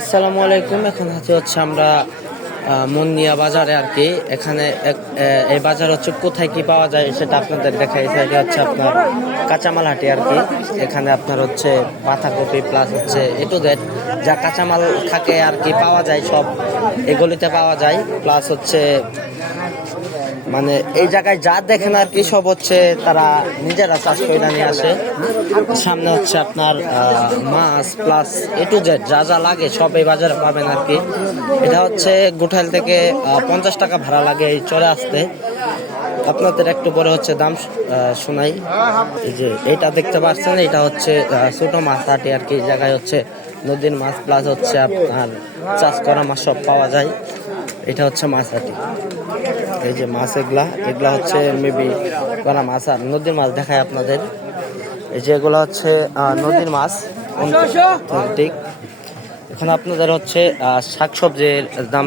আসসালামু আলাইকুম। এখন হচ্ছে আমরা মুন্নিয়া বাজারে আর কি। এখানে এই বাজার হচ্ছে কোথায় কি পাওয়া যায় সেটা আপনাদের দেখাই। এটা হচ্ছে আপনার কাঁচামাল হাটি আর কি। এখানে আপনার হচ্ছে বাঁধাকপি প্লাস হচ্ছে এ টু জেড যা কাঁচামাল থাকে আর কি পাওয়া যায়, সব এগুলিতে পাওয়া যায়। প্লাস হচ্ছে মানে এই জায়গায় যা দেখেন আর কি সব হচ্ছে তারা নিজেরা চাষ করে নিয়ে আসে। সামনে হচ্ছে আপনার মাছ প্লাস এ টু জেড যা যা লাগে সব এই বাজারে পাবেন আর কি। এটা হচ্ছে গোঠাইল থেকে 50 টাকা ভাড়া লাগে এই চলে আসতে। আপনাদের একটু পরে হচ্ছে দাম শোনাই। এই যে এটা দেখতে পাচ্ছেন, এটা হচ্ছে ছোট মাছ হাটি আর কি। এই জায়গায় হচ্ছে নদীর মাছ প্লাস হচ্ছে আপনার চাষ করা মাছ সব পাওয়া যায়। এটা হচ্ছে মাছ হাটি। এই যে মাছ এগুলা হচ্ছে মেবি করা মাছ আর নদীর মাছ দেখায় আপনাদের। এই যে এগুলো হচ্ছে নদীর মাছ ঠিক। এখন আপনাদের হচ্ছে শাকসবজির দাম